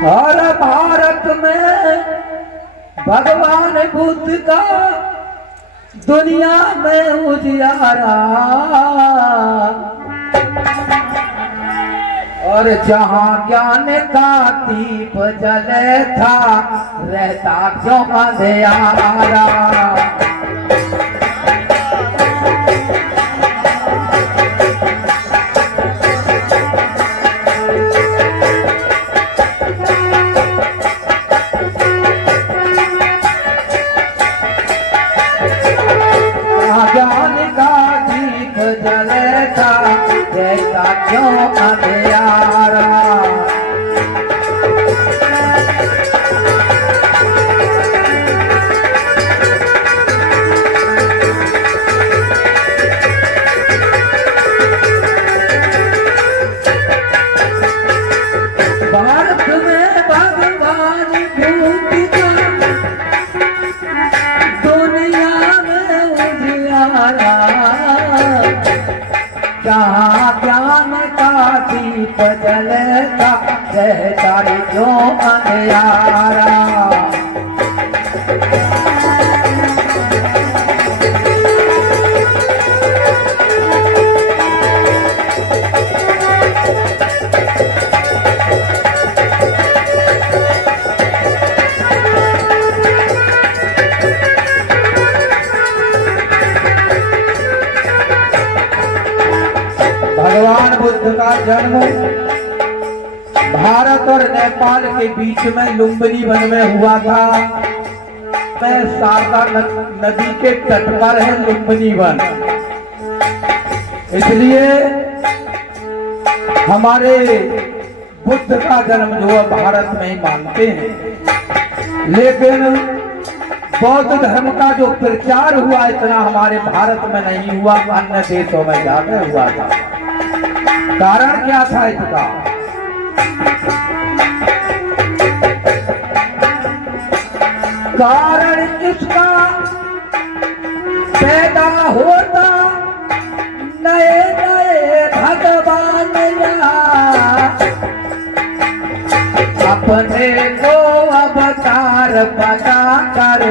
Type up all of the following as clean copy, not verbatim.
और भारत में भगवान बुद्ध का दुनिया में उजियारा, और जहाँ ज्ञान का दीप जले था रहता क्यों अंधियारा। ज्ञान का दीप जले था रहता क्यों अंधियारा। भारत में भगवान बुद्ध का दुनिया में उजियारा, जहाँ ज्ञान का दीप जलता रहता क्यों अंधियारा। भगवान बुद्ध का जन्म भारत और नेपाल के बीच में लुम्बिनी वन में हुआ था। शारदा नदी के तट पर है लुम्बिनी वन, इसलिए हमारे बुद्ध का जन्म जो है भारत में ही मानते हैं। लेकिन बौद्ध धर्म का जो प्रचार हुआ इतना हमारे भारत में नहीं हुआ, अन्य देशों में ज्यादा हुआ था। कारण क्या था इसका? कारण इसका पैदा होता नए नए भगवान यहाँ अपने को अवतार बता कर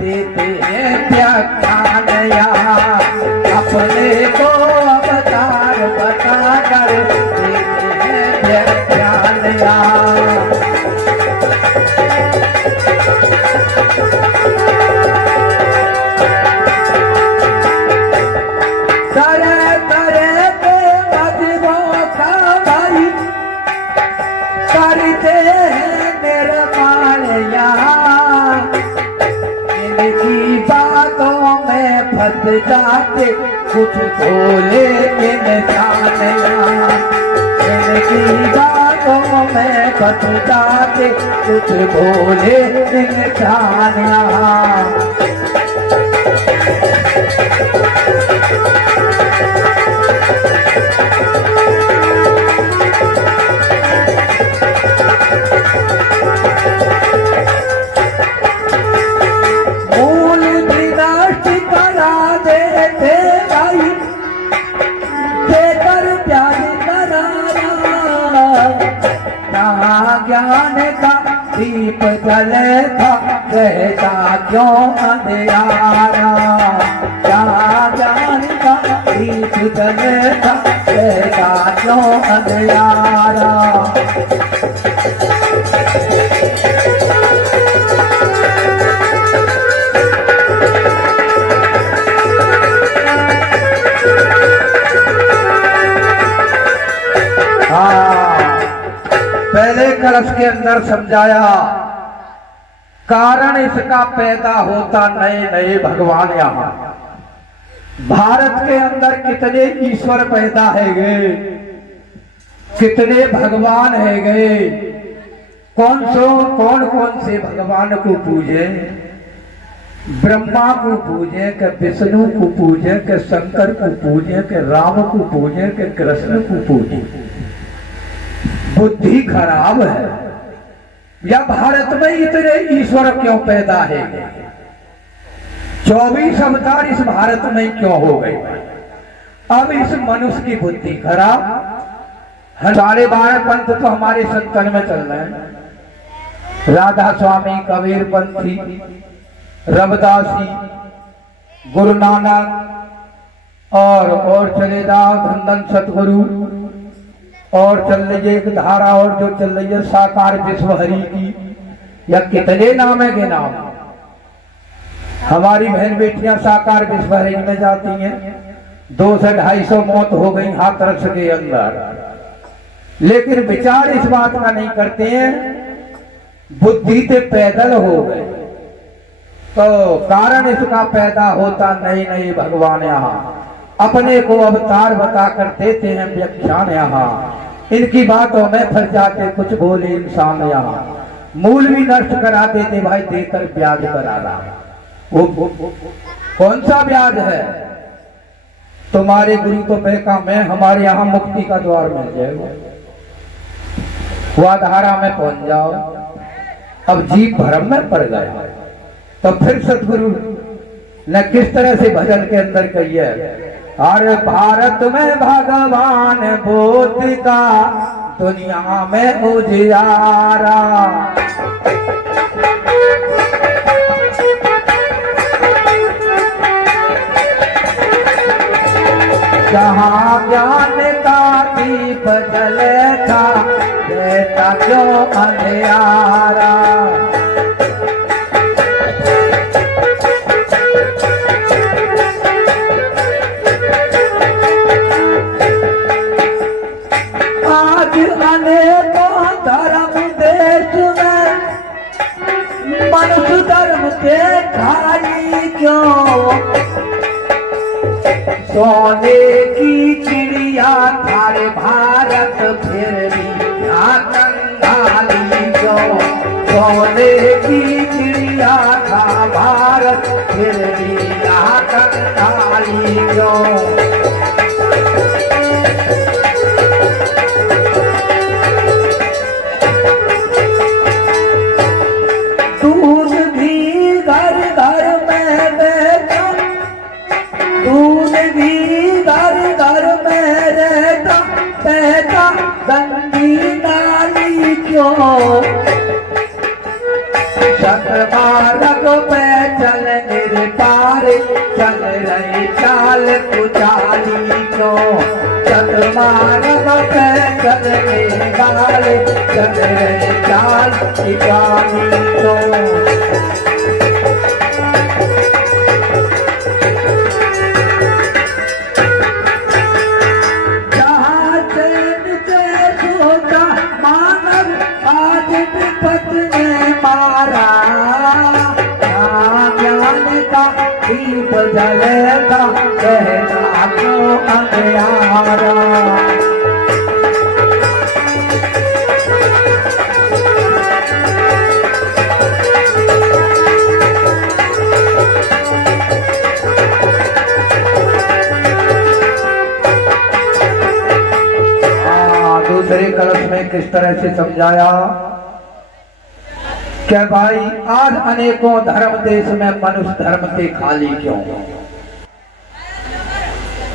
देते हैं व्याख्यान यहाँ। अपने को अवतार बता कर देते हैं व्याख्यान यहाँ। तरह तरह के मजहबों का भाई करते हैं निर्माण यहाँ। इनकी बातों में फंस जाते कुछ भोले इंसान यहाँ। इनकी बातों में फंस जाते कुछ भोले इंसान यहाँ। ज्ञान का दीप जले था रहता क्यों अंधियारा। जहाँ ज्ञान का दीप जले था रहता क्यों अंधियारा। पहले कलश के अंदर समझाया कारण इसका पैदा होता नए नए भगवान यहाँ। भारत के अंदर कितने ईश्वर पैदा है गए, कितने भगवान है गए। कौन कौन से भगवान को पूजे? ब्रह्मा को पूजे, के विष्णु को पूजे, के शंकर को पूजे, के राम को पूजे, के कृष्ण को पूजे। बुद्धि खराब है या भारत में इतने ईश्वर क्यों पैदा है? 24 अवतार इस भारत में क्यों हो गए? अब इस मनुष्य की बुद्धि खराब। 12.5 पंथ तो हमारे संतन में चल रहे हैं, राधा स्वामी, कबीर पंथी, रविदासी, गुरु नानक और चले जाओ धंधन सतगुरु, और चल रही है एक धारा और जो चल रही है साकार विश्वहरी की, या कितने नाम है के नाम। हमारी बहन बेटियां साकार विश्वहरी में जाती हैं, 200 से 250 मौत हो गई हाथरस के अंदर, लेकिन विचार इस बात का नहीं करते हैं, बुद्धि से पैदल हो गए। तो कारण इसका पैदा होता नहीं नहीं भगवान यहाँ अपने को अवतार बता कर देते हैं व्याख्यान, यहाँ इनकी बातों में फंस जाते कुछ बोले इंसान, यहाँ मूल भी नष्ट करा देते भाई, देकर ब्याज करा रहा। वो कौन सा ब्याज है? तुम्हारे गुरु तो बेका में हमारे यहाँ मुक्ति का द्वार मिल जाएगा, वह धारा में पहुंच जाओ। अब जीव भ्रम में पड़ गया, तो फिर सतगुरु ने किस तरह से भजन के अंदर कही है, अरे भारत में भगवान बोध का दुनिया में उजियारा, जहाँ ज्ञान का दीप जले था रहता क्यों अंधियारा। आज अनेकों धर्म देश में मनुष्य धर्म के खाई क्यों, सोने की चिड़िया थारे भारत फिर भी कंगाली क्यों, सोने की चिड़िया था भारत फिर भी कंगाली क्यों। दूध भी घर घर में बेटा, दूध भी घर घर में रहता, बहता गंदी नाली क्यों, शतमार्ग पे चल निर्पारे चल रही चाल कुचाली क्यों, शतमार्ग पे चल निर्पारे चल रही चाल कुचाली क्यों। दीप जलेगा कहना क्यों अंधियारा। दूसरे कलश में किस तरह से समझाया क्या भाई, आज अनेकों धर्म देश में मनुष्य धर्म से खाली क्यों।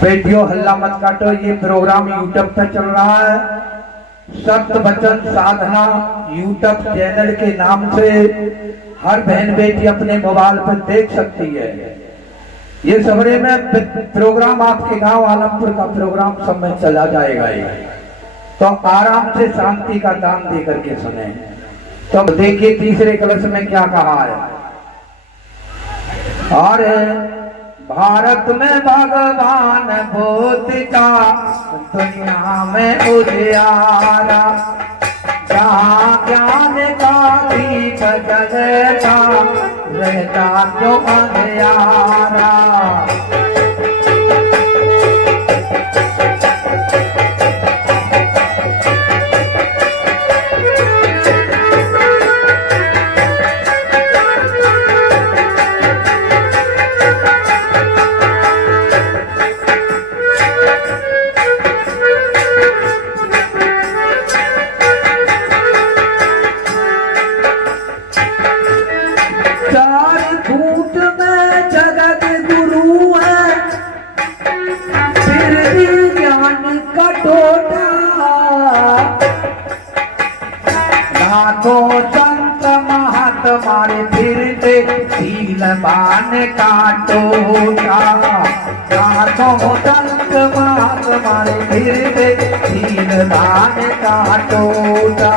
बेटियों हल्ला मत काटो, ये प्रोग्राम यूट्यूब पे चल रहा है, सत्य वचन साधना यूट्यूब चैनल के नाम से हर बहन बेटी अपने मोबाइल पर देख सकती है। ये सवेरे में प्रोग्राम आपके गांव आलमपुर का प्रोग्राम सब में चला जाएगा, तो आराम से शांति का दान दे करके सुने। तो देखिए तीसरे कलश में क्या कहा है, और भारत में भगवान बोध का दुनिया में उजियारा, जहाँ ज्ञान का दीप जलता रहता क्यों अंधियारा। लाखों संत मारे फिरते सीलवान का टोटा। हाथों डंक मात मारे फिरते सीलवान का टोटा।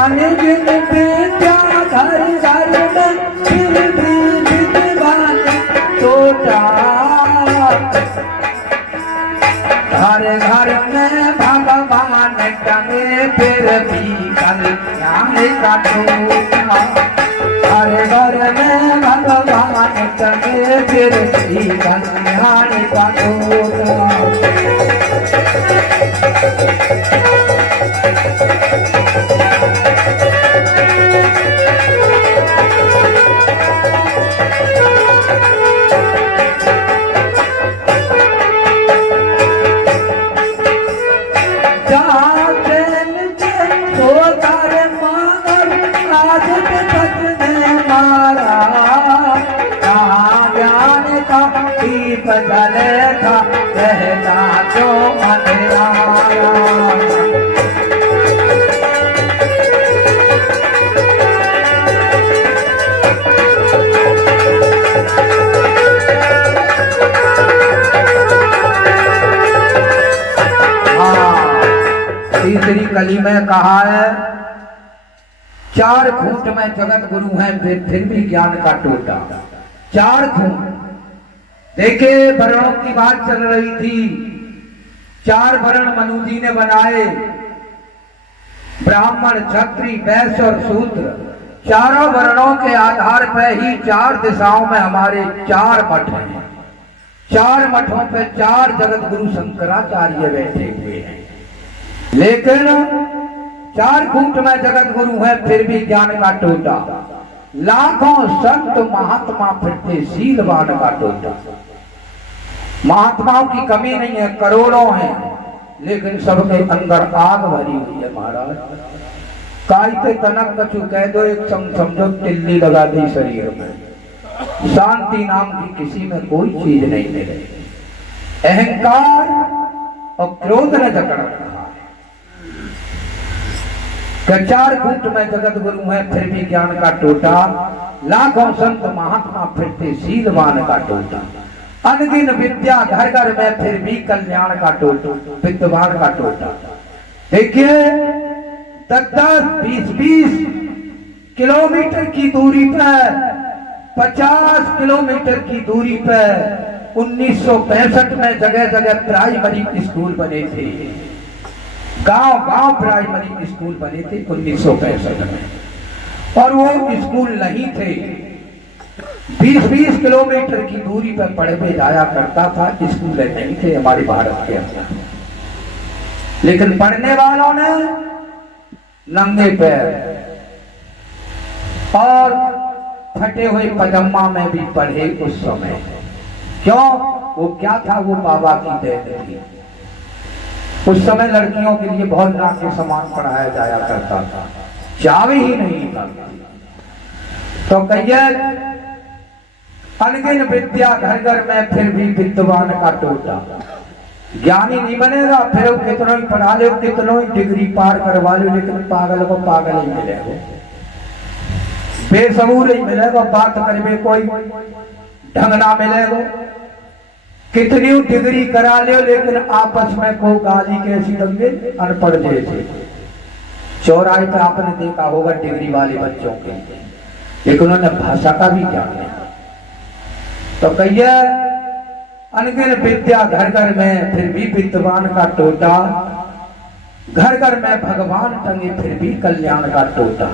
अनगिन विद्या घर घर में फिर भी विद्वान टोटा। घर घर में भगवान टंगे फिर भी कल्याण का टोटा। घर घर में भगवान टंगे फिर भी कल्याण का टोटा। बदले था कहता जो अंधेरा। तीसरी कली में कहा है, चार खूंट में जगत गुरु हैं फिर भी ज्ञान का टोटा। चार खूंट देखिए, वर्णों की बात चल रही थी। चार वर्ण मनु जी ने बनाए, ब्राह्मण क्षत्रिय वैश्य और शूद्र। चारों वर्णों के आधार पर ही चार दिशाओं में हमारे चार मठ हैं। चार मठों पे चार जगत गुरु शंकराचार्य बैठे हुए हैं। लेकिन चार खूंट में जगत गुरु है फिर भी ज्ञान का टोटा। लाखों संत महात्मा फिरते शीलवान का टोटा। महात्माओं की कमी नहीं है, करोड़ों हैं, लेकिन सबके अंदर आग भरी हुई है महाराज। कायते तनक कछु कह दो, एक समझो तिल्ली लगा दी शरीर में। शांति नाम की किसी में कोई चीज नहीं मिले। अहंकार और क्रोध ने जकड़ रखा है। चार खूंट में जगत गुरु है फिर भी ज्ञान का टोटा। लाखों संत महात्मा फिरते शीलवान का टोटा। अनगिन विद्या घर घर में फिर भी कल्याण का टोटा, विद्वान का टोटा। देखिए, 10-10, 20-20 किलोमीटर की दूरी पर, 50 किलोमीटर की दूरी पर 1965 में जगह जगह प्राइमरी स्कूल बने थे। गांव गांव प्राइमरी स्कूल बने थे 1965 में। और वो स्कूल नहीं थे। 20-20 किलोमीटर की दूरी पर पढ़ने जाया करता था। स्कूल नहीं थे हमारे भारत के अंदर, लेकिन पढ़ने वालों ने नंगे पैर और फटे हुए पजामा में भी पढ़े उस समय। क्यों? वो क्या था? वो बाबा की देन थी। उस समय लड़कियों के लिए बहुत नाम के समान पढ़ाया जाया करता था, चावे ही नहीं था। तो कहिए, अनगिन विद्या घर घर में फिर भी विद्वान का टोटा। ज्ञानी नहीं बनेगा, फिर कितनों ही पढ़ा लो, कितनों ही डिग्री पार करवा लो, लेकिन पागल को पागल ही मिलेगा, बेसबूर ही मिलेगा, बात करने कोई ढंग ना मिलेगा। कितनी डिग्री करा लो, लेकिन आपस में को गाली कैसी दंगे अनपढ़ जैसे। चौराहे पे आपने देखा होगा डिग्री वाले बच्चों के, लेकिन उन्होंने भाषा का भी ज्ञान नहीं। तो कहिए, अनगिन विद्या घर घर में फिर भी विद्वान का टोटा। घर घर में भगवान टंगे फिर भी कल्याण का टोटा।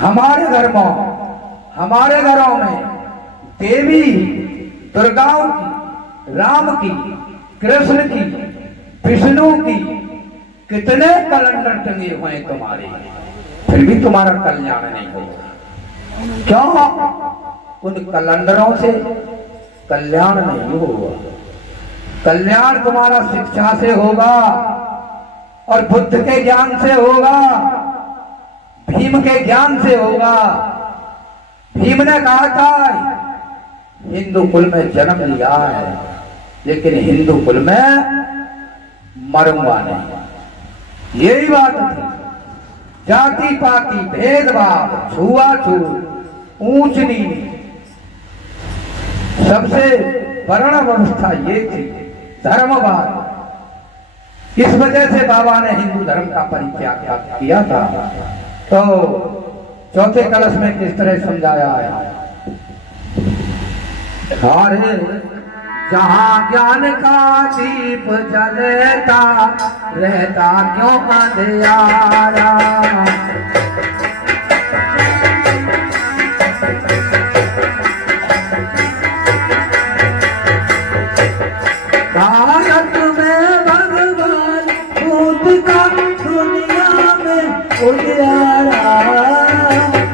हमारे घर में, हमारे घरों में देवी दुर्गाओं की, राम की, कृष्ण की, विष्णु की कितने कैलेंडर टंगे हुए तुम्हारे, फिर भी तुम्हारा कल्याण नहीं होगा। क्यों? उन कैलेंडरों से कल्याण नहीं होगा। कल्याण तुम्हारा शिक्षा से होगा और बुद्ध के ज्ञान से होगा, भीम के ज्ञान से होगा, भीम ने कहा था हिंदू कुल में जन्म लिया है, लेकिन हिंदू कुल में मरूंगा नहीं। यही बात थी। जाति पाति भेदभाव, छुआछूत, ऊंच नीच, सबसे वर्ण व्यवस्था ये थी, धर्मवाद। इस वजह से बाबा ने हिंदू धर्म का परित्याग किया था। तो चौथे कलश में किस तरह समझाया है? अरे जहाँ ज्ञान का दीप जलता रहता क्यों अंधियारा, भारत में भगवान भूत का दुनिया में उजियारा,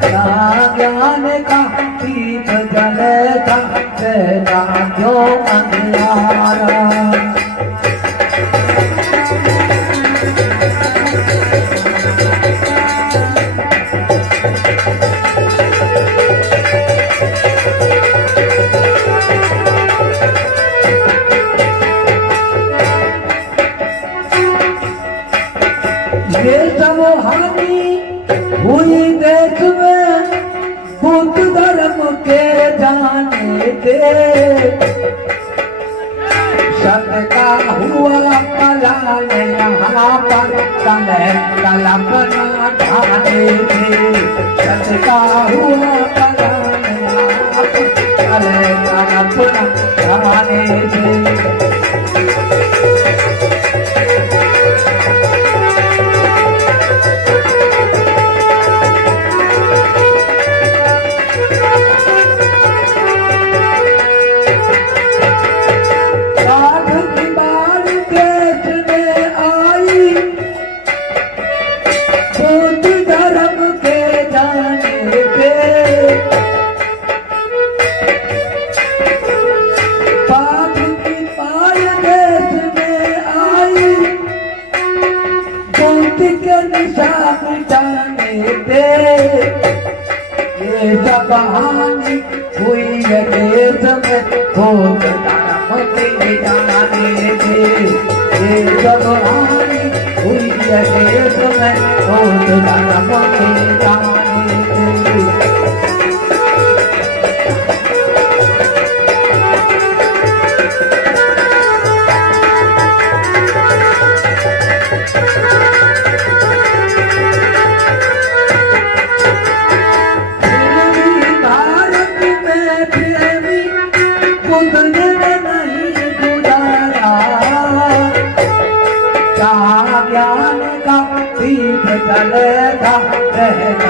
जहाँ ज्ञान का दीप जलता रहता क्यों अंधियारा। ये सब हानि हुई देश में बुद्ध धर्म के जाने दे, सत्य का हुआ पलायन यहाँ पर तले कल्पना ढाने दे, सत्य का हुआ पलायन यहाँ पर तले कल्पना ढाने दे। ये सब हानि हुई है देश में भूत धर्म के जाने दे, ये सब हानि हुई है देश में भूत धर्म के जाने दे। जहाँ ज्ञान का दीप जलेगा रहता